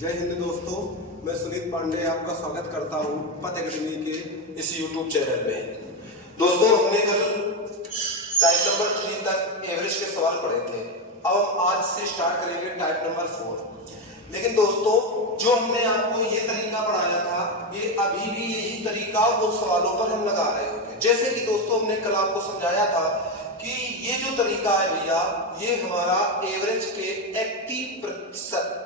जय हिंद दोस्तों, मैं सुनीत पांडे आपका स्वागत करता हूं पथ एकेडमी के इस यूट्यूब चैनल में। दोस्तों, हमने कल टाइप नंबर 3 तक एवरेज के सवाल पढ़े थे। अब हम आज से स्टार्ट करेंगे टाइप नंबर 4। लेकिन दोस्तों, जो हमने आपको ये तरीका पढ़ाया था, ये अभी भी यही तरीका उन सवालों पर हम लगा रहे हैं। जैसे कि दोस्तों, हमने कल आपको समझाया था कि ये जो तरीका है भैया, ये हमारा एवरेज के 80%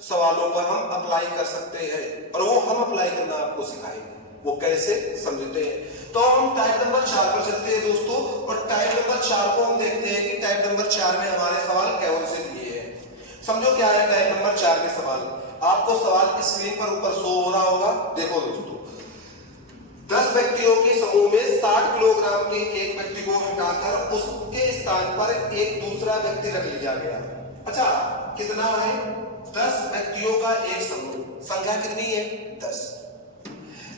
सवालों पर हम अप्लाई कर सकते हैं, और वो हम अप्लाई करना आपको सिखाएंगे। वो कैसे समझते हैं। तो हम टाइप नंबर 4 पर चलते हैं दोस्तों, और टाइप नंबर 4 को हम देखते हैं कि टाइप नंबर 4 में हमारे सवाल कैसे से दिए हैं। समझो क्या है टाइप नंबर 4 के सवाल। आपको सवाल स्क्रीन पर ऊपर शो हो रहा होगा। देखो दोस्तों, 10 व्यक्तियों के समूह में 60 किलोग्राम के एक व्यक्ति को हटाकर उसके स्थान पर एक दूसरा व्यक्ति रख लिया गया। अच्छा, कितना है? 10 व्यक्तियों का एक समूह। संख्या कितनी है? 10।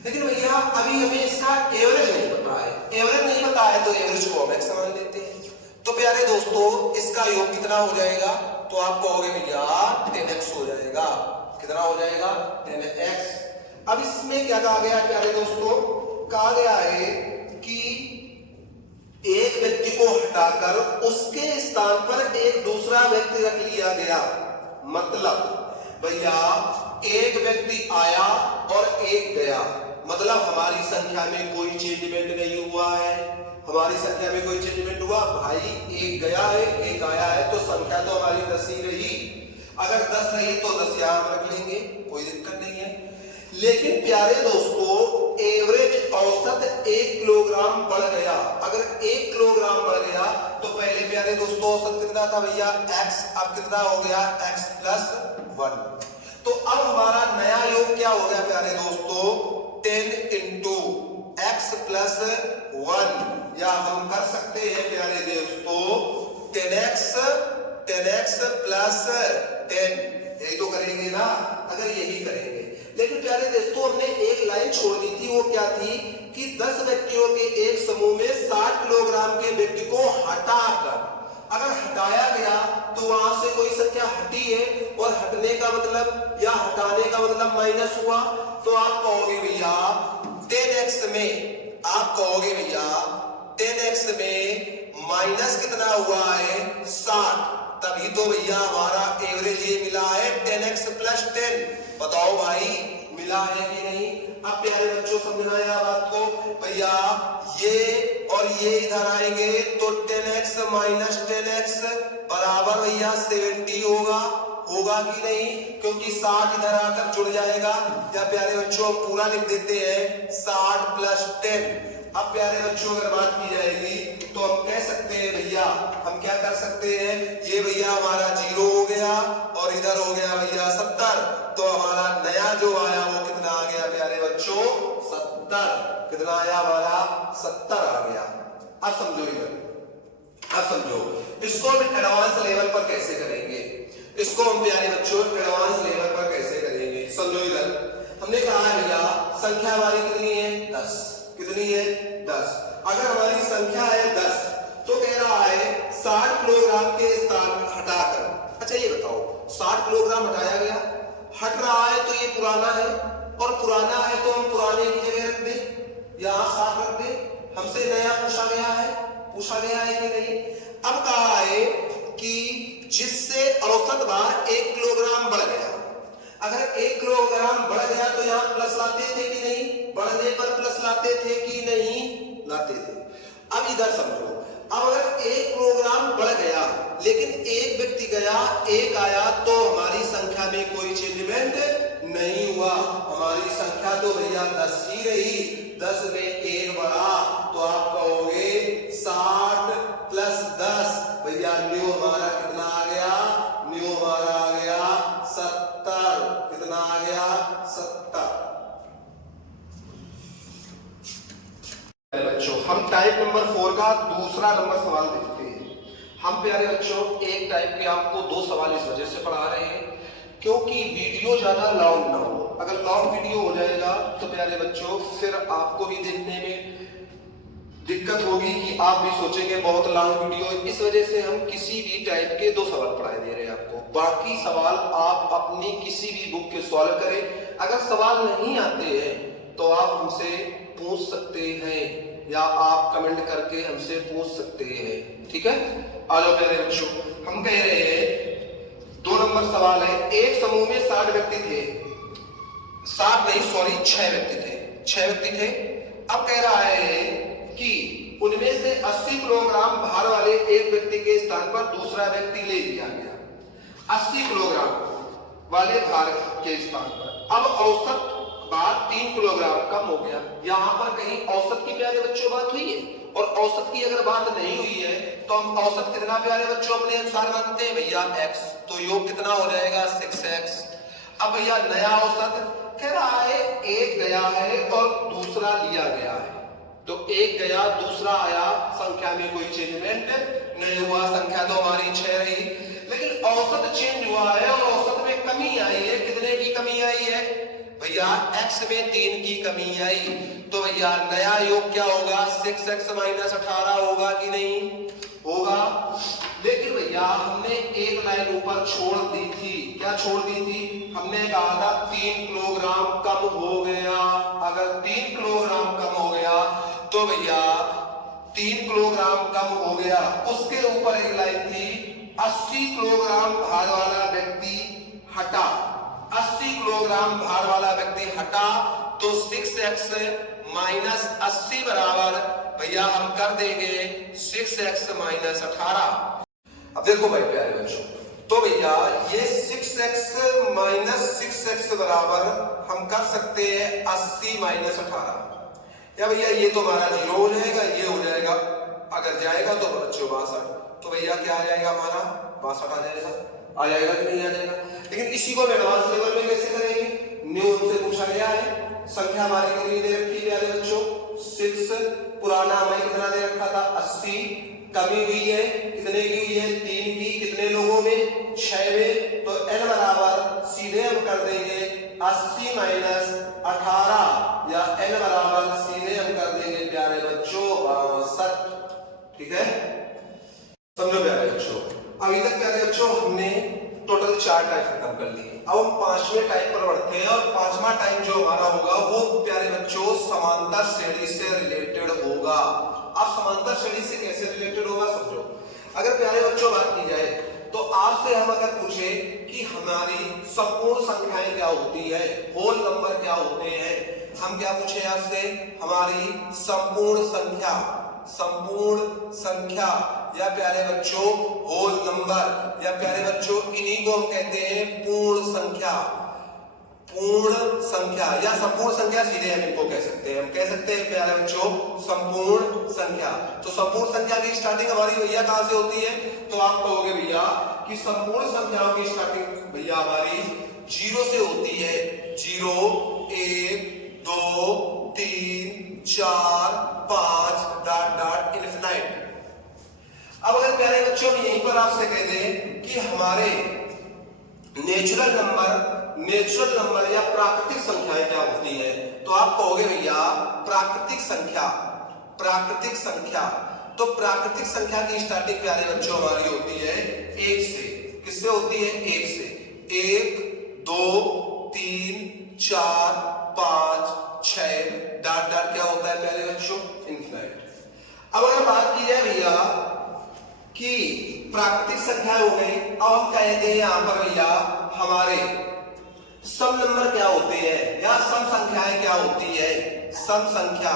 लेकिन भैया अभी हमें इसका एवरेज नहीं पता है। एवरेज नहीं पता है तो एवरेज को हम x मान लेते हैं। तो प्यारे दोस्तों, इसका योग कितना हो जाएगा? तो आप कहोगे भैया 10x हो जाएगा। कितना हो जाएगा? 10x। अब इसमें क्या कहा गया है प्यारे दोस्तों? कहा गया है कि एक व्यक्ति को हटाकर उसके स्थान पर एक दूसरा व्यक्ति रख लिया गया। मतलब भैया एक व्यक्ति आया और एक गया, मतलब हमारी संख्या में कोई चेंजमेंट नहीं हुआ है। हमारी संख्या में कोई चेंजमेंट हुआ भाई? एक गया है, एक आया है, तो संख्या तो हमारी 10 ही रही। अगर 10 रही तो 10 यहां रख लेंगे, कोई दिक्कत नहीं है। लेकिन प्यारे दोस्तों, एवरेज औसत 1 किलोग्राम बढ़ गया। अगर 1 किलोग्राम बढ़ गया तो पहले प्यारे दोस्तों औसत कितना था भैया? x। अब कितना हो गया? x + 1। तो अब हमारा नया योग क्या हो गया प्यारे दोस्तों? 10 × x + 1, या हम कर सकते हैं प्यारे दोस्तों 10x + 10। यही तो करेंगे ना, अगर यही करेंगे। लेकिन प्यारे दोस्तों, हमने एक लाइन छोड़ दी थी। वो क्या थी कि 10 व्यक्तियों के एक समूह में 60 किलोग्राम के व्यक्ति को हटाकर, अगर हटाया गया तो वहां से कोई संख्या हटी है, और हटने का मतलब या हटाने का मतलब माइनस हुआ। तो आप कहोगे भैया 10x में, आप कहोगे भैया 10x में माइनस कितना हुआ है? 60। तभी तो भैया हमारा एवरेज ये मिला है 10x + 10। बताओ भाई, मिला है कि नहीं? अब प्यारे बच्चों, समझना है बात को। भैया ये और ये इधर आएंगे तो 10x - 10x बराबर भैया 70 होगा। होगा कि नहीं? क्योंकि 60 इधर आकर जुड़ जाएगा। या प्यारे बच्चों, हम पूरा लिख देते हैं 60 + 10। अब प्यारे बच्चों, अगर बात की जाएगी तो हम कह सकते हैं भैया, हम क्या कर सकते हैं? ये भैया हमारा 0 हो गया, और इधर हो गया भैया 70। तो हमारा नया जो आया वो कितना आ गया प्यारे बच्चों? 70। कितना आया हमारा? 70 आ गया। अब समझो इधर, अब समझो इसको हम एडवांस लेवल पर कैसे करेंगे। इसको हम प्यारे बच्चों एडवांस लेवल पर कैसे करेंगे, समझो इधर। हमने कहा है भैया संख्या हमारी कितनी है? 10। कितनी है? 10। अगर हमारी संख्या है 10, तो कह रहा है 60 किलोग्राम के स्थान हटाकर। अच्छा ये बताओ, 60 किलोग्राम हटाया गया, हट रहा है तो ये पुराना है, और पुराना है तो हम पुराने की जगह रख दें, यहां 60 रख दें। हमसे नया पूछा गया है, पूछा गया है कि नहीं? अब कहा है कि जिससे औसत भार 1 किलोग्राम बढ़ गया। अगर 1 किलोग्राम बढ़ गया तो यहां प्लस लाते थे कि नहीं? बढ़ने पर प्लस लाते थे कि नहीं? लाते थे। अब इधर समझो, अब अगर 1 किलोग्राम बढ़ गया लेकिन एक व्यक्ति गया, एक आया, तो हमारी संख्या में कोई चेंजमेंट नहीं हुआ। हमारी संख्या तो भैया 10 ही रही। 10 में 1 बढ़ा तो आप कहोगे 60 + 10। भैया न्यू हमारा कितना आ गया? न्यू हमारा आ गया 70। कितना आ गया? 70। बच्चों, हम टाइप नंबर 4 का दूसरा नंबर सवाल देखते हैं। हम प्यारे बच्चों एक टाइप के आपको 2 सवाल इस वजह से पढ़ा रहे हैं क्योंकि वीडियो ज्यादा लॉन्ग ना हो। अगर लॉन्ग वीडियो हो जाएगा तो प्यारे बच्चों फिर आपको भी देखने में दिक्कत होगी कि आप भी सोचेंगे बहुत लॉन्ग वीडियो, इस वजह से हम किसी भी टाइप के 2 सवाल पढ़ाए दे रहे हैं आपको। बाकी सवाल आप अपनी किसी भी बुक के सॉल्व करें। अगर सवाल नहीं आते हैं तो आप हमसे पूछ सकते हैं या आप कमेंट करके हमसे पूछ सकते हैं, ठीक है। आ जाओ प्यारे बच्चों, हम कह रहे हैं 2 नंबर सवाल है। एक समूह में 60 व्यक्ति थे, 6 व्यक्ति थे। अब कह रहा है कि उनमें से 80 किलोग्राम भार वाले एक व्यक्ति के स्थान पर दूसरा व्यक्ति ले लिया गया। 80 किलोग्राम वाले भार के स्थान पर अब औसत भार 3 किलोग्राम कम हो गया। यहां पर कहीं औसत की प्यारे बच्चों बात हुई है? और औसत की अगर बात नहीं हुई है तो हम औसत कितना प्यारे बच्चों अपने अनुसार मानते हैं भैया x, तो योग कितना हो जाएगा 6x। अब भैया नया औसत कह रहा है एक गया है और दूसरा लिया गया है, तो एक गया दूसरा आया, संख्या में कोई चेंजमेंट नहीं हुआ, संख्या तो हमारी 6 रही, लेकिन औसत चेंज हुआ है और औसत में कमी आई है। कितने की कमी आई है भैया? x में 3 की कमी आई। तो भैया नया योग क्या होगा? 6x - 18 होगा कि नहीं होगा? लेकिन भैया हमने एक लाइन ऊपर छोड़ दी थी। क्या छोड़ दी थी? हमने कहा था 3 किलोग्राम कम हो गया। अगर 3 किलोग्राम कम हो गया तो भैया 3 किलोग्राम कम हो गया। उसके ऊपर एक लाइन थी 80 किलोग्राम भार वाला व्यक्ति हटा। 80 किलोग्राम भार वाला व्यक्ति हटा तो 6x - 80 बराबर भैया हम कर देंगे 6x - 18। अब देखो भाई प्यारे बच्चों, तो भैया ये 6x - 6x बराबर हम कर सकते हैं 80 - 18। या भैया ये तो हमारा 0 हो जाएगा, ये हो जाएगा, अगर जाएगा तो बच्चों 62, तो भैया क्या आ जाएगा हमारा 62 आ जाएगा कि नहीं आ जाएगा। लेकिन इसी को एडवांस लेवल में कैसे करेंगे? न्यू हमसे पूछा गया है, संख्या हमारी कितनी दे रखी है प्यारे बच्चों 6, पुराना हमें कितना दे रखा था 80, कमी हुई है कितने की हुई है 3 की, कितने लोगों में 6 में, तो n बराबर सीधे हम कर देंगे 80 - 18 या n बराबर सीधे हम कर देंगे प्यारे बच्चों 62, ठीक है। समझो प्यारे बच्चों, अभी तक प्यारे बच्चों हमने टोटल 4 टाइप खत्म कर लिए। अब हम 5वें टाइप पर बढ़ते हैं और 5वां टाइप जो हमारा होगा वो प्यारे बच्चों समांतर श्रेणी से रिलेटेड होगा। आप समांतर श्रेणी से कैसे रिलेटेड होगा समझो। अगर प्यारे बच्चों बात की जाए तो आपसे हम अगर पूछे कि हमारी संपूर्ण संख्याएं क्या होती है, होल नंबर क्या होते हैं, हम क्या पूछे आपसे? हमारी संपूर्ण संख्या या प्यारे बच्चों होल नंबर, या प्यारे बच्चों इन्हीं को हम कहते हैं पूर्ण संख्या या संपूर्ण संख्या, सीधे हम इनको कह सकते हैं। हम कह सकते हैं प्यारे बच्चों संपूर्ण संख्या। तो संपूर्ण संख्या की स्टार्टिंग हमारी भैया कहां से होती है? तो आप कहोगे भैया कि संपूर्ण संख्याओं की स्टार्टिंग भैया हमारी 0 से होती है। 0 1 2 3 4 5 ... इनफिनाइट। अब अगर प्यारे बच्चों यहीं पर आपसे कह दें कि हमारे नेचुरल नंबर या प्राकृतिक संख्याएं क्या होती है, तो आप कहोगे भैया प्राकृतिक संख्या। तो प्राकृतिक संख्या की स्टार्टिंग प्यारे बच्चों हमारी होती है 1 से। किससे होती है? 1 से। 1 2 3 4 5 6 ... क्या होता है प्यारे बच्चों? इनफिनाइट। अब अगर बात की जाए भैया कि प्राकृतिक संख्या हो गई, अब हम कहते हैं यहां पर भैया हमारे सम नंबर क्या होते हैं या सम संख्याएं क्या होती है। सम संख्या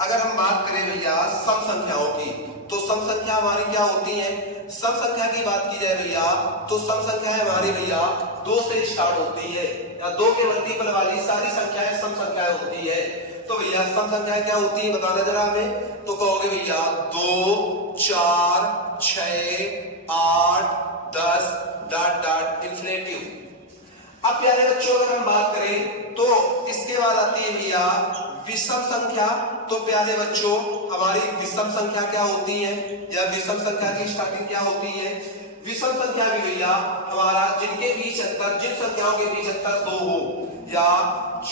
अगर हम बात करें भैया सम संख्याओं की, तो सम संख्या हमारी क्या होती है? सम संख्या की बात की जाए भैया तो सम संख्या हमारी भैया 2 से स्टार्ट होती है, या 2 के मल्टीपल वाली सारी संख्याएं सम संख्याएं होती है। तो भैया सम संख्याएं क्या होती है बताना जरा हमें। तो कहोगे भैया 2 4 6 8 10 ... इन्फिनेटिव। अब प्यारे बच्चों अगर हम बात करें तो इसके बाद आती है भैया विषम संख्या। तो प्यारे बच्चों हमारी विषम संख्या क्या होती है या विषम संख्या की स्टार्टिंग क्या होती है? विषम संख्या भी भैया हमारा जिनके बीच अंतर, जिन संख्याओं के बीच अंतर 2 हो या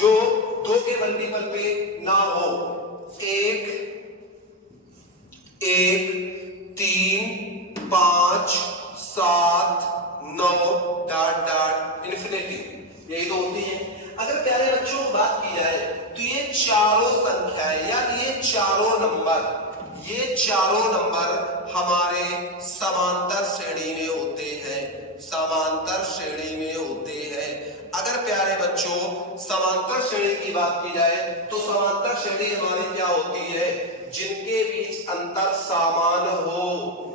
जो 2 के मल्टीपल पे ना हो। 1 1 3 5 7 9 डॉट डॉट इन्फिनिटी, यही तो होती है। अगर प्यारे बच्चों बात की जाए तो ये चारों संख्याएं या ये चारों नंबर हमारे समांतर श्रेणी में होते हैं, समांतर श्रेणी में होते हैं। अगर प्यारे बच्चों समांतर श्रेणी की बात की जाए तो समांतर श्रेणी हमारी क्या होती है, जिनके बीच अंतर समान हो,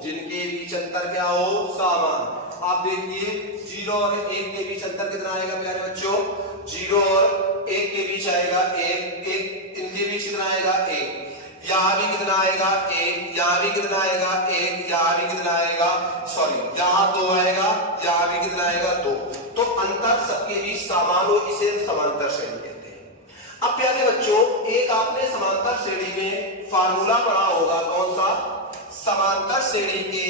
जिनके बीच अंतर क्या हो, समान। आप देखिए 0 और 1 के बीच अंतर कितना आएगा प्यारे बच्चों, 0 और 1 के बीच आएगा 1, इनके बीच कितना आएगा 1, यहां भी कितना आएगा 1, यहां भी कितना आएगा 1, यहां भी कितना आएगा, सॉरी यहां 2 आएगा, यहां भी कितना आएगा 2। तो अंतर सबके बीच समान हो, इसे समांतर श्रेणी कहते हैं। अब प्यारे बच्चों एक आपने समांतर श्रेणी में फार्मूला पढ़ा होगा, कौन सा, समांतर श्रेणी के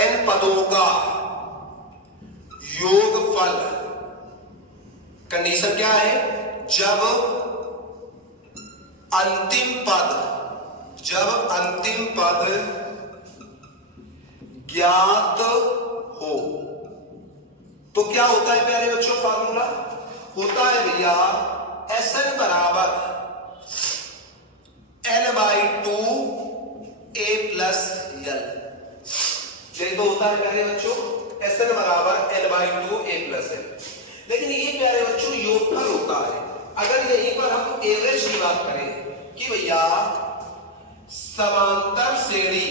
n पदों का योगफल, कंडीशन क्या है, जब अंतिम पद ज्ञात हो। तो क्या होता है प्यारे बच्चों फार्मूला, होता है भैया Sn बराबर n/2 a प्लस l, ये तो होता है प्यारे बच्चों Sn बराबर n/2 a प्लस l। लेकिन ये प्यारे बच्चों योगफल होता है। अगर यहीं पर हम एवरेज की बात करें कि भैया समांतर श्रेणी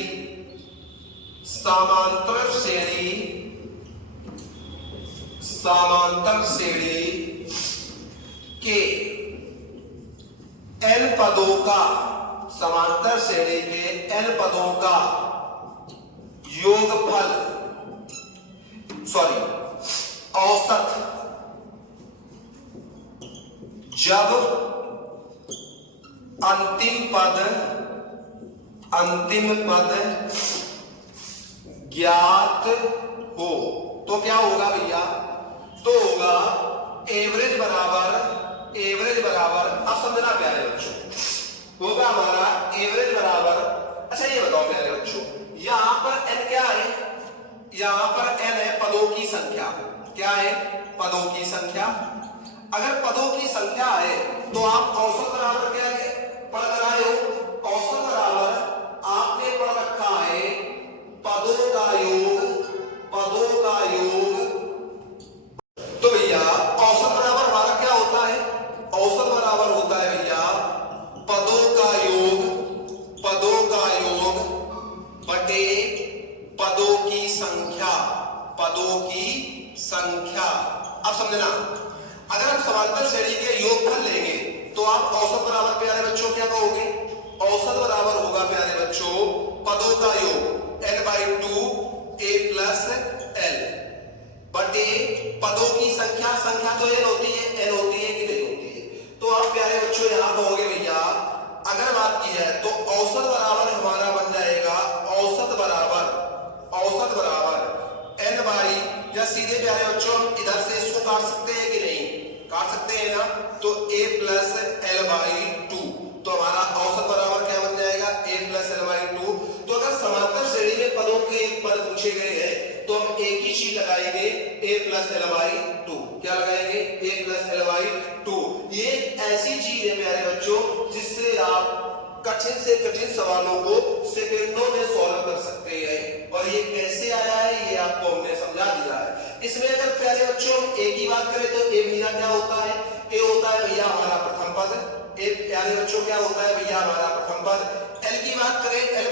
के n पदों का, समांतर श्रेणी के n पदों का योगफल, सॉरी औसत, जब अंतिम पद ज्ञात हो, तो क्या होगा भैया, तो होगा एवरेज बराबर, अब समझना प्यारे बच्चों, होगा हमारा एवरेज बराबर, अच्छा ये बताओ प्यारे बच्चों, यहां पर n क्या है, यहां पर n है पदों की संख्या, क्या है, पदों की संख्या। अगर पदों की संख्या है तो आप औसत बराबर क्या पढ़ कर आए हो, औसत बराबर आपने पढ़ रखा है पदों का योग। तो भैया औसत बराबर हमारा क्या होता है, औसत बराबर होता है भैया पदों का योग बटे पदों की संख्या। अब समझना, अगर हम समांतर श्रेणी के योगफल लेंगे तो आप औसत बराबर प्यारे बच्चों क्या कहोगे, औसत बराबर होगा प्यारे बच्चों पदों का योग n/2 a प्लस l बटे पदों की संख्या तो n होती है कि नहीं होती है। तो आप प्यारे बच्चों यहां कहोगे भैया, अगर बात की जाए तो औसत बराबर हमारा बन जाएगा, औसत बराबर n/, या सीधे प्यारे बच्चों हम इधर से इसको काट सकते हैं कि नहीं, काट सकते हैं ना, तो a प्लस l/2, तो हमारा औसत बराबर क्या बन जाएगा, a प्लस l/2। तो अगर समांतर श्रेणी में पदों के पद पूछे गए हैं तो हम एक ही चीज लगाएंगे, a प्लस l/2, क्या लगाएंगे, a प्लस l/2। ये ऐसी चीज है प्यारे बच्चों जिससे आप कठिन से कठिन सवालों को सेकंडों में सॉल्व कर सकते हैं, और ये कैसे आया है ये आपको हमने समझा दिया है। इसमें अगर प्यारे बच्चों हम ए की बात करें तो ए भैया क्या होता है, ए होता है भैया हमारा प्रथम पद, ए प्यारे बच्चों क्या होता है भैया हमारा प्रथम पद। एल की बात करें, एल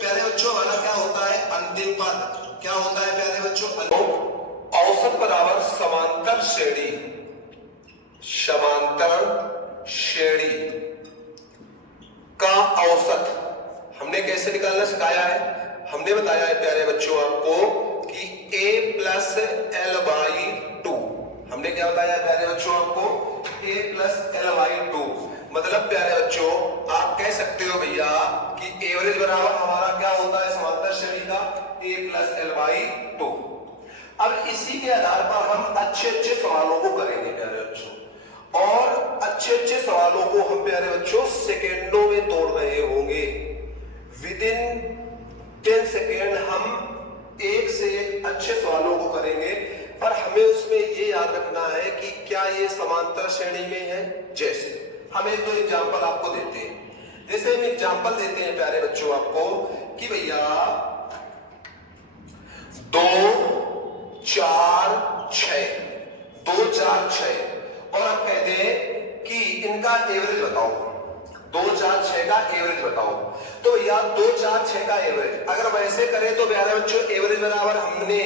प्यारे बच्चों हमारा क्या होता है, अंतिम पद, क्या होता है प्यारे बच्चों, औसत बराबर समांतर श्रेणी का औसत हमने कैसे निकालना सिखाया है, हमने बताया है प्यारे बच्चों आपको कि a प्लस l/2, हमने क्या बताया है प्यारे बच्चों आपको, a प्लस l/2, मतलब प्यारे बच्चों आप कह सकते हो भैया कि एवरेज बराबर हमारा क्या होता है समांतर श्रेणी का a प्लस एल बाई 2। अब इसी के आधार पर हम अच्छे अच्छे सवालों को करेंगे प्यारे बच्चों, और अच्छे अच्छे सवालों को हम प्यारे बच्चों सेकेंडों में तोड़ रहे होंगे। विद इन 10 सेकेंड हम एक से एक अच्छे सवालों को करेंगे, पर हमें उसमें ये याद रखना है कि क्या ये समांतर श्रेणी में है। जैसे हम एक दो एग्जाम्पल आपको देते हैं। जैसे हम एग्जाम्पल देते हैं प्यारे बच्चों आपको कि भैया 2 4 6 2 4 6 और आप कहते हैं कि इनका एवरेज बताओ, 2 4 6 का एवरेज बताओ। तो भैया 2 4 6 का एवरेज अगर वैसे करें तो प्यारे बच्चों एवरेज बराबर हमने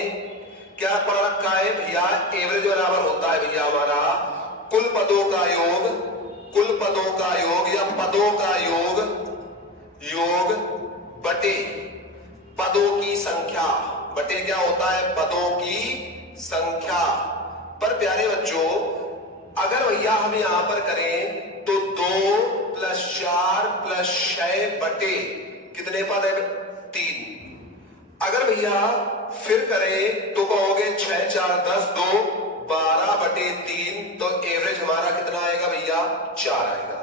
क्या पढ़ रखा है भैया, एवरेज बराबर होता है भैया हमारा कुल पदों का योग, कुल पदों का योग या पदों का योग बटे पदों की संख्या, बटे क्या होता है पदों की संख्या। पर प्यारे बच्चों अगर भैया हम यहां पर करें तो 2 प्लस 4 प्लस 6 बटे कितने पद है 3। अगर भैया फिर करें तो कहोगे 6 4 10 2 12 बटे 3, तो एवरेज हमारा कितना आएगा भैया 4 आएगा।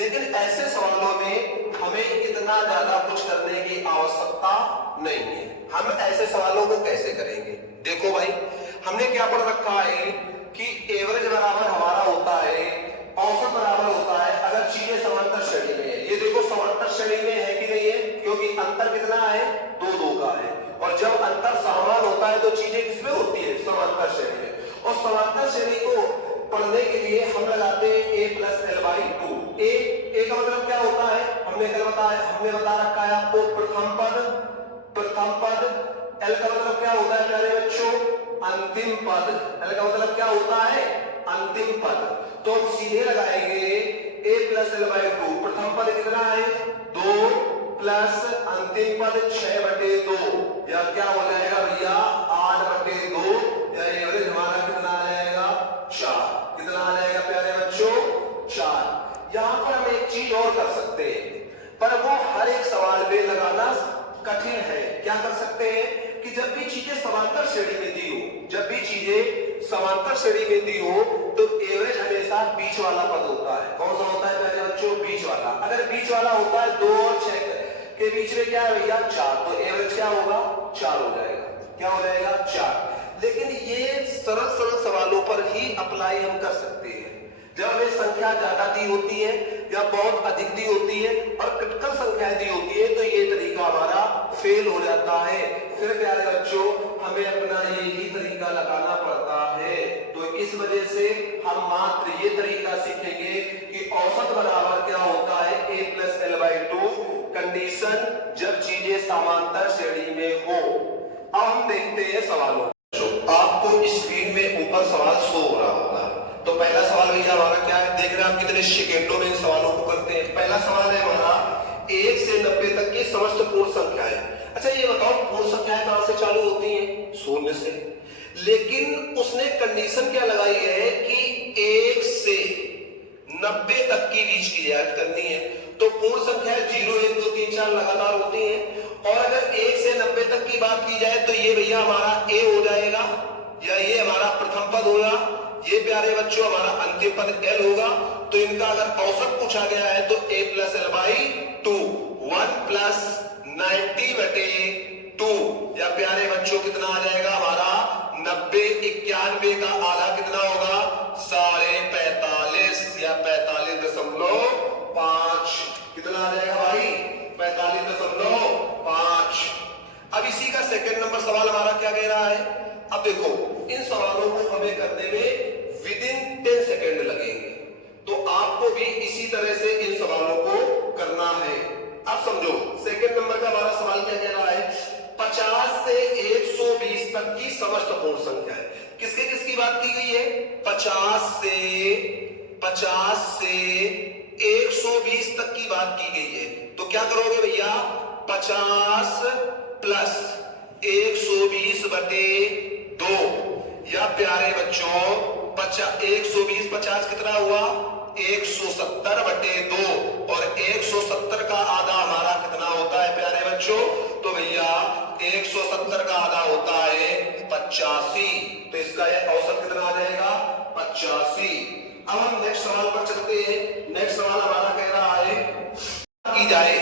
लेकिन ऐसे सवालों में हमें इतना ज्यादा कुछ करने की आवश्यकता नहीं है। हम ऐसे सवालों को कैसे करेंगे, देखो भाई हमने क्या पढ़ रखा है कि एवरेज बराबर हमारा होता है, औसत बराबर होता है अगर चीजें समांतर श्रेणी में है। ये देखो समांतर श्रेणी में है कि नहीं है, क्योंकि अंतर कितना है 2 2 का है, और जब अंतर समान होता है तो चीजें किसमें होती है समांतर श्रेणी में। और समांतर श्रेणी को पढ़ने के लिए हम लगाते हैं a प्लस एल बाई 2। ए का मतलब क्या होता है हमने कल बताया, हमने बता रखा है आपको प्रथम पद, एल का मतलब क्या होता है प्यारे बच्चों अंतिम पद, एल का मतलब क्या होता है अंतिम पद। तो हम सीधे लगाएंगे a प्लस एल बाई 2, प्रथम पद कितना है 2 प्लस अंतिम पद 6 बटे 2, या क्या हो जाएगा भैया 8 बटे 2, या एवरेज हमारा कितना आ जाएगा 4। कितना आ जाएगा प्यारे बच्चों 4। यहां पर हम एक चीज और कर सकते हैं, पर वो हर एक सवाल में लगाना कठिन है। क्या कर सकते हैं कि जब भी चीजें समांतर श्रेणी में दी हो, जब भी चीजें समांतर श्रेणी में दी हो तो एवरेज हमेशा बीच वाला पद होता है। कौन सा होता है प्यारे बच्चों बीच वाला। अगर बीच वाला होता है 2 और 6 के बीच में क्या है भैया 4, तो एवरेज क्या होगा 4 हो जाएगा। क्या हो जाएगा 4। लेकिन ये सरल सरल सवालों पर ही अप्लाई हम कर सकते हैं। जब हमें संख्या ज्यादा दी होती है या बहुत अधिक दी होती है और क्रिटिकल संख्या दी होती है तो ये तरीका हमारा फेल हो जाता है। फिर प्यारे बच्चों हमें अपना यही तरीका लगाना पड़ता है। तो इस वजह से हम मात्र ये तरीका सीखेंगे कि औसत बराबर क्या होता है a plus L by 2, condition जब चीजें समांतर श्रेणी में हो। अब हम देखते हैं सवालों। आपको स्क्रीन में ऊपर सवाल शो हो रहा होगा। तो पहला सवाल भैया हमारा क्या है, देख रहे हैं आप कितने सेकेंडों में इन सवालों को करते हैं। पहला सवाल है हमारा 1 से 90 तक की समस्त पूर्ण संख्याएं। अच्छा ये बताओ पूर्ण संख्याएं कहां से चालू होती हैं 0 से, लेकिन उसने कंडीशन क्या लगाई है कि 1 से 90 तक की बीच की रियायत करनी है। तो पूर्ण संख्याएं 0 1 2 3 4 लगातार होती हैं, और अगर 1 से 90 तक की बात की जाए तो ये भैया हमारा a हो जाएगा, या ये हमारा प्रथम पद होगा, ये प्यारे बच्चों हमारा अंतिम पद l होगा। तो इनका अगर औसत पूछा गया है तो a plus L by 2, 1 plus 90 बटे 2, या प्यारे बच्चों कितना आ जाएगा हमारा 90, 91 का आधा कितना होगा 45.5 या 45.5। कितना आ जाएगा भाई 45.5। अब इसी का सेकंड नंबर सवाल हमारा क्या कह रहा है। अब देखो इन सवालों को हमें करने में विद इन 10 सेकेंड लगेंगे, तो आपको भी इसी तरह से इन सवालों को करना है। अब समझो सेकंड नंबर का हमारा सवाल क्या कह रहा है, 50 से 120 तक की समस्त पूर्ण संख्या है। किसके किसकी बात की गई है 50 से 120 तक की बात की गई है। तो क्या करोगे भैया 50 प्लस 120 बटे 2, या प्यारे बच्चों 120 50 कितना हुआ 170 बटे 2, और 170 का आधा हमारा कितना होता बच्चों? तो भैया 170 का आधा होता है 85, तो इसका ये औसत कितना आ जाएगा? 85। अब हम नेक्स्ट सवाल पर चलते हैं। नेक्स्ट सवाल हमारा कह रहा है की जाए,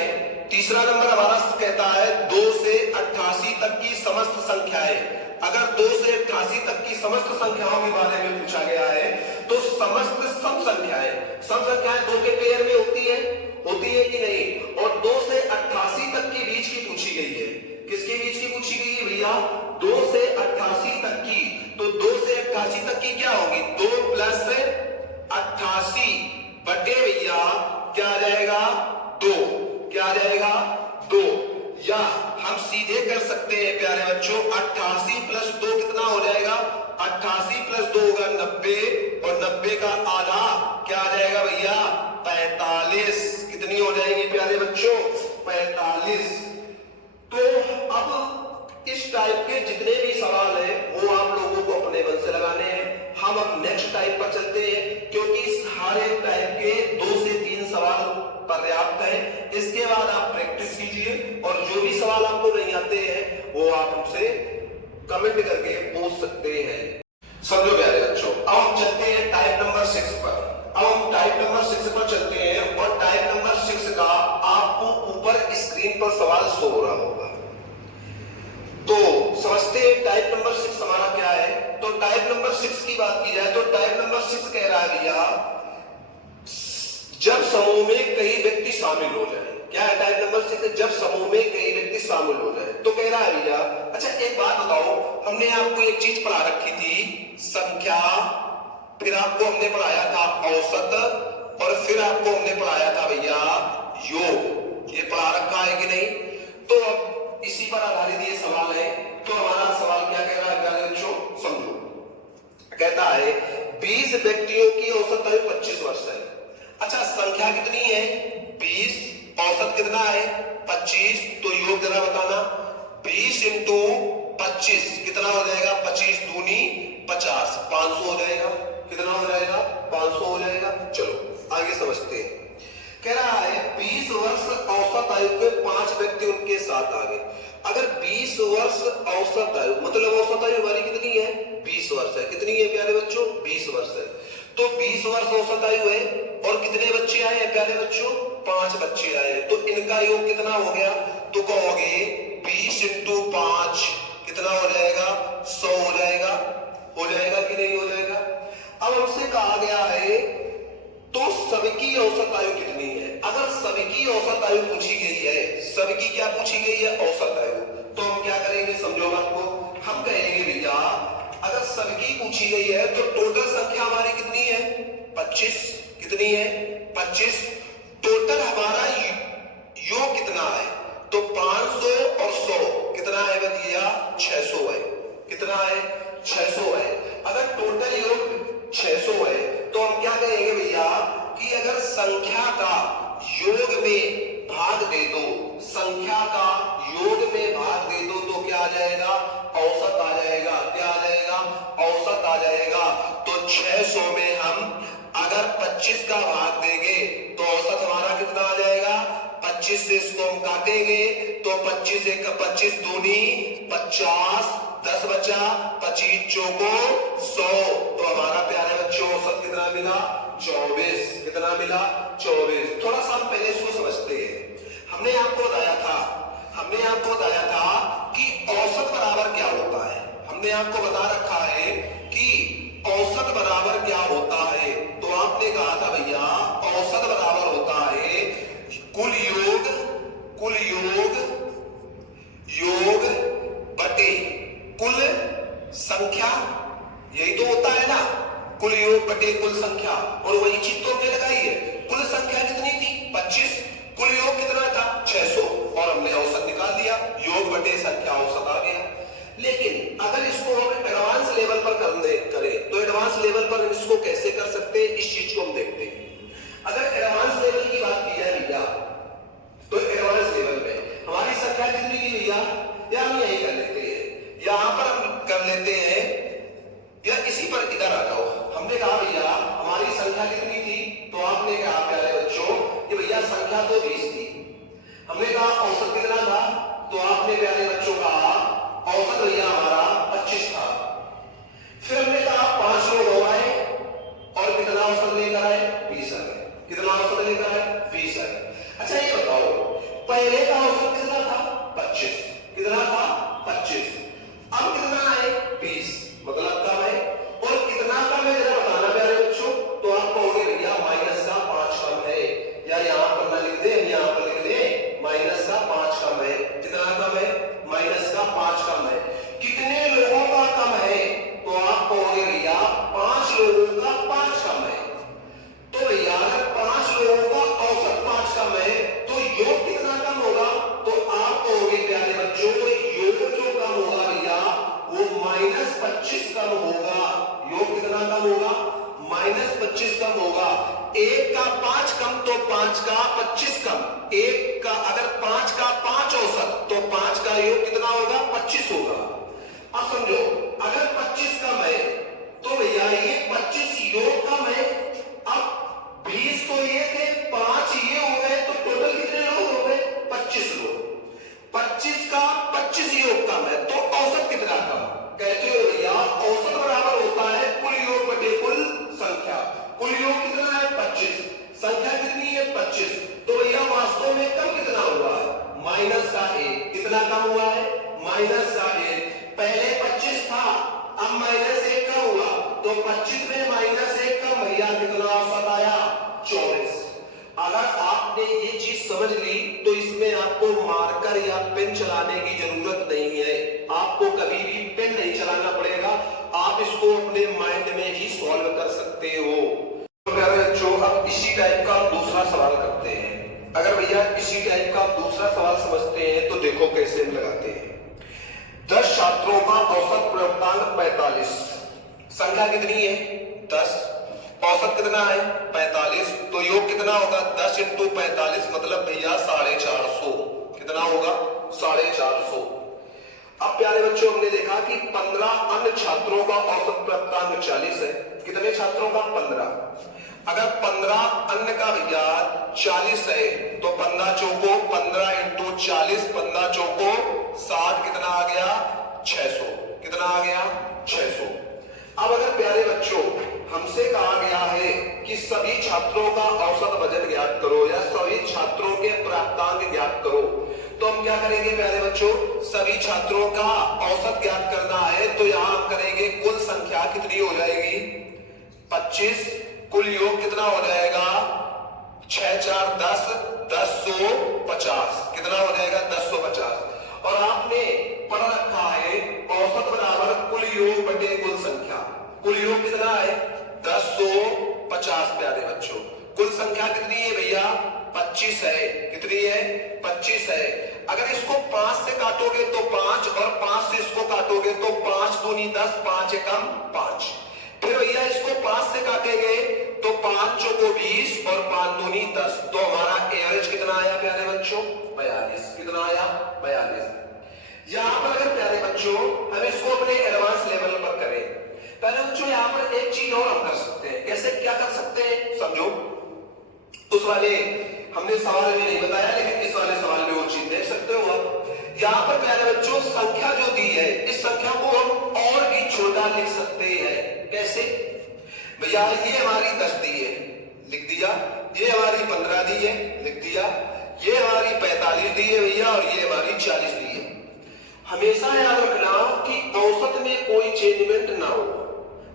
तीसरा नंबर हमारा कहता है 2 से 88 तक की समस्त संख्याएं। अगर 2 से 88 तक की समस्त संख्याओं के बारे में पूछा गया है तो समस्त सम संख्याएं 2 के पेयर में होती है कि नहीं? और 2 से 88 तक की बीच की पूछी गई है। किसके बीच की पूछी गई है भैया? 2 से 88 तक की। तो 2 से 88 तक की क्या होगी? 2 प्लस 88 बटे भैया क्या आ जाएगा? 2। क्या आ जाएगा? 2। या हम सीधे कर सकते हैं प्यारे बच्चों, 88 प्लस 2 कितना हो जाएगा? 88 प्लस 2 होगा 90, और 90 का आधा क्या आ जाएगा भैया? 45। कितनी हो जाएगी प्यारे बच्चों? 45। तो अब इस टाइप के जितने भी सवाल हैं वो आप लोगों को अपने मन से लगाने हैं। हम अब नेक्स्ट टाइप पर चलते हैं, क्योंकि हर एक टाइप के 2 से 3 सवाल पर्याप्त है। इसके बाद आप प्रैक्टिस कीजिए, और जो भी सवाल आपको नहीं आते हैं वो आप हमसे कमेंट करके पूछ सकते हैं। समझो प्यारे बच्चों, अब हम चलते हैं टाइप नंबर 6 पर। अब हम टाइप नंबर 6 पर चलते हैं, और टाइप नंबर 6 का आपको ऊपर स्क्रीन पर सवाल शो हो रहा होगा। तो समझते हैं टाइप नंबर 6 हमारा क्या है। तो टाइप नंबर 6 की बात की जाए तो टाइप नंबर 6 कह रहा है भैया जब समूह में कई व्यक्ति शामिल हो जाए। क्या है टाइप नंबर 6? जब समूह में कई व्यक्ति शामिल हो जाए। तो कह रहा है भैया, अच्छा एक बात बताओ, हमने आपको एक चीज पढ़ा रखी थी संख्या, फिर आपको हमने पढ़ाया था औसत, और फिर आपको हमने पढ़ाया था भैया योग। ये पढ़ा रखा है कि नहीं? तो अब इसी पर आधारित ये सवाल है। तो हमारा सवाल क्या कह रहा है प्यारे बच्चों? समझो, कहता है 20 व्यक्तियों की औसत आयु 25 वर्ष है। अच्छा संख्या कितनी है? 20, औसत कितना है? 25। तो योग जरा बताना, 20 इंटू 25 कितना हो जाएगा? 25 दूनी 50, 500 हो जाएगा। कितना हो जाएगा? 500 हो जाएगा। चलो आगे समझते हैं। कह रहा है 20 वर्ष औसत आयु के 5 व्यक्ति उनके साथ आ गए। अगर 20 वर्ष औसत आयु, मतलब औसत आयु हमारी कितनी है? 20 वर्ष है। कितनी है प्यारे बच्चों? 20 वर्ष है। तो 20 वर्ष औसत आयु है, और कितने बच्चे आए हैं प्यारे बच्चों? 5 बच्चे आए। तो इनका योग कितना हो गया? तो कहोगे 20 इंटू 5 कितना हो जाएगा? 100 हो जाएगा। हो जाएगा कि नहीं हो जाएगा? अब हमसे कहा गया है तो सबकी औसत आयु कितनी है? अगर सबकी औसत आयु पूछी गई है, सबकी क्या पूछी गई है? औसत आयु। तो हम क्या करेंगे समझो बात को, हम कहेंगे भैया अगर सबकी पूछी गई है तो टोटल संख्या हमारी कितनी है? 25। कितनी है? 25। टोटल हमारा योग कितना है? तो 500 और 100 कितना है भैया? 600 है। कितना है? 600 है। अगर टोटल योग 600 है तो हम क्या कहेंगे भैया कि अगर संख्या का योग में भाग दे दो, संख्या का योग में भाग दे दो तो क्या आ जाएगा? औसत आ जाएगा। क्या आ जाएगा? औसत आ जाएगा। तो 600 में हम अगर 25 का भाग देंगे तो औसत हमारा कितना आ जाएगा? 25 से इसको हम काटेंगे तो 25 एक 25 दूनी 50, 10 बचा, 25 चौको 100। तो हमारा प्यारे बच्चों औसत कितना मिला? 24। कितना मिला? 24। थोड़ा सा हम पहले इसको समझते हैं। हमने आपको बताया था कि औसत बराबर क्या होता है। हमने आपको बता रखा है कि औसत बराबर क्या होता है। तो आपने कहा था भैया औसत बराबर होता है कुल योग बटे कुल संख्या। यही तो होता है ना, कुल योग बटे कुल संख्या। और वही चीज तो हमने लगाई है। कुल संख्या कितनी थी? 25। कुल योग कितना था? 600, और हमने औसत निकाल दिया। योग बटे संख्या औसत आ गया। लेकिन अगर इसको हम एडवांस लेवल पर करें तो एडवांस लेवल पर हम इसको कैसे कर सकते हैं, इस चीज को हम देखते हैं। अगर एडवांस लेवल की बात की जाए भैया तो एडवांस लेवल में हमारी संख्या कितनी की भैया? या हम यही कर लेते हैं, यहां पर हम कर लेते हैं, या इसी पर इधर आ जाओ। हमने कहा भैया हमारी संख्या कितनी थी? तो आपने कहा प्यारे बच्चों कि भैया संख्या तो 20 थी। हमने कहा औसत कितना था? 1 का 5 कम तो 5 का 25 कम, 1 का अगर 5 का 5 औसत तो 5 का योग कितना होगा? 25 होगा। अब समझो अगर 25 कम है तो भैया ये 25 योग कम है। अब 20 तो ये थे, 5 ये हो गए, तो टोटल कितने लोग हो गए? 25 लोग। 25 का 25 योग कम है तो औसत कितना कम? कहते हो भैया औसत बराबर होता है कुल योग बटे कुल संख्या। कुल योग कितना है? 25, संख्या कितनी है? 25। तो भैया वास्तव में कम कितना हुआ है? माइनस का 1। कितना कम हुआ है? माइनस का 1। पहले 25 था, अब माइनस 1 कम हुआ, तो 25 में माइनस 1 कम, भैया कितना औसत आया? 24। अगर आपने ये चीज समझ ली तो इसमें आपको मार्कर या पेन चलाने की जरूरत नहीं है। आपको कभी भी पेन नहीं चलाना पड़ेगा, आप इसको अपने माइंड में ही सॉल्व कर सकते हो। बच्चों अब इसी टाइप का दूसरा सवाल करते हैं। अगर भैया इसी टाइप का दूसरा सवाल समझते हैं तो देखो कैसे हम लगाते हैं। 10 छात्रों का औसत प्राप्तांक 45, संख्या कितनी है? 10, औसत कितना है? 45, तो योग कितना होगा? 10 × 45 मतलब भैया 450। कितना होगा? 450। अब प्यारे बच्चों हमने देखा कि 15 अन्य छात्रों का औसत प्राप्तांक 40 है। कितने छात्रों का? 15। अगर 15 अन्य का भैया 40 है तो 15 चौको 15 × 40, 15 चौको 60, कितना आ गया? 600। कितना आ गया? 600। अब अगर प्यारे बच्चों हमसे कहा गया है कि सभी छात्रों का औसत वजन ज्ञात करो या सभी छात्रों के प्राप्तांक ज्ञात करो, तो हम क्या करेंगे प्यारे बच्चों? सभी छात्रों का औसत ज्ञात करना है तो यहां हम करेंगे कुल संख्या कितनी हो जाएगी? 25। कुल योग कितना हो जाएगा? 6 4 10, 1050। कितना हो जाएगा? 1050। और आपने पढ़ रखा है औसत बराबर कुल योग बटे कुल संख्या। कुल योग कितना है? 1050। प्यारे बच्चों कुल संख्या कितनी है भैया? 25 है। कितनी है? 25 है। अगर इसको 5 से काटोगे तो 5, और 5 से इसको काटोगे तो 5 दूनी 10, 5 एकम 5। फिर भैया इसको 5 से काटेंगे तो 5 चौको 20 और 5 दूनी 10, तो हमारा एवरेज कितना आया प्यारे बच्चों? 42। कितना आया? 42। यहां पर अगर प्यारे बच्चों हम इसको अपने एडवांस लेवल पर करें, पहले बच्चों यहां पर एक चीज और हम कर सकते हैं। कैसे? क्या कर सकते हैं? समझो, उस वाले हमने सवाल में नहीं बताया लेकिन इस वाले सवाल में वो चीज देख सकते हो आप। यहां पर प्यारे बच्चों संख्या जो दी है, इस संख्या को हम और भी छोटा लिख सकते हैं। कैसे? भैया ये हमारी 10 दी है, लिख दिया। ये हमारी 15 दी है, लिख दिया। ये हमारी 45 दी है भैया, और ये हमारी 40 दी है। हमेशा याद रखना कि औसत में कोई चेंजमेंट ना हो।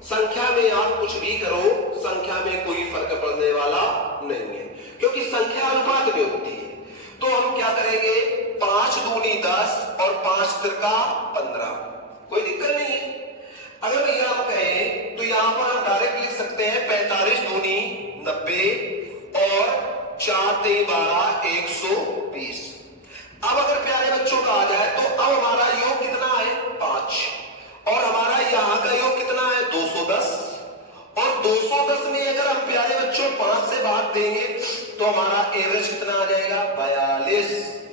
संख्या में आप कुछ भी करो, संख्या में कोई फर्क पड़ने वाला नहीं है, क्योंकि संख्या अनुपात में होती है। तो हम क्या करेंगे? 5 दूनी 10 और 5 तिरका 15। कोई दिक्कत नहीं है। अगर भैया आप कहें तो यहां पर हम डायरेक्ट लिख सकते हैं 45 दूनी 90 और 4 3 12 120। अब अगर प्यारे बच्चों का आ जाए तो अब हमारा योग कितना है? 5, और हमारा यहां का योग कितना है? 210। और 210 में अगर हम प्यारे बच्चों 5 से भाग देंगे तो हमारा एवरेज कितना आ जाएगा? 42।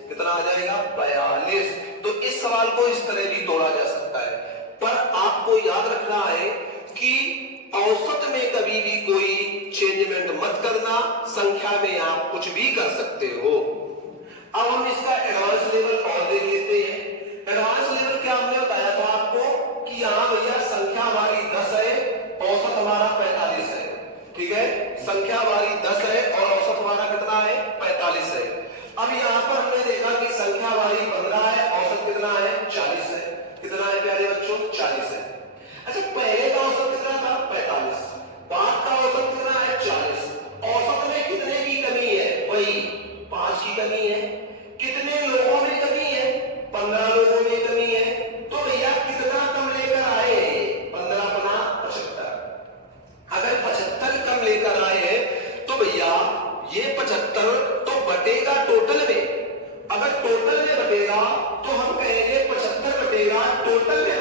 कितना आ जाएगा? 42। तो इस सवाल को इस तरह भी तोड़ा जा सकता है, पर आपको याद रखना है कि औसत में कभी भी कोई चेंजमेंट मत करना। संख्या में आप कुछ भी कर सकते हो। अब हम इसका एडवांस लेवल और देख लेते हैं। एडवांस लेवल क्या हमने बताया था आपको कि यहां भैया संख्या हमारी 10 है, औसत हमारा 45 है। ठीक है, संख्या हमारी 10 है और औसत हमारा कितना है? 45 है। अब यहां पर हमने देखा कि संख्या हमारी 15 है, औसत कितना है? 40 है। कितना है प्यारे बच्चों? 40 है। अच्छा, पहले का औसत कितना था? 45। बाद का औसत कितना है? 40। औसत में कितने की कमी है? वही 5 की कमी है। कितने लोगों में कमी है? 15 लोगों में कमी है। तो भैया कितना कम लेकर आए? 15 बना 75। अगर 75 कम लेकर आए हैं तो भैया ये 75 तो बटेगा टोटल में। अगर टोटल में बटेगा तो हम कहेंगे 75 बटेगा टोटल में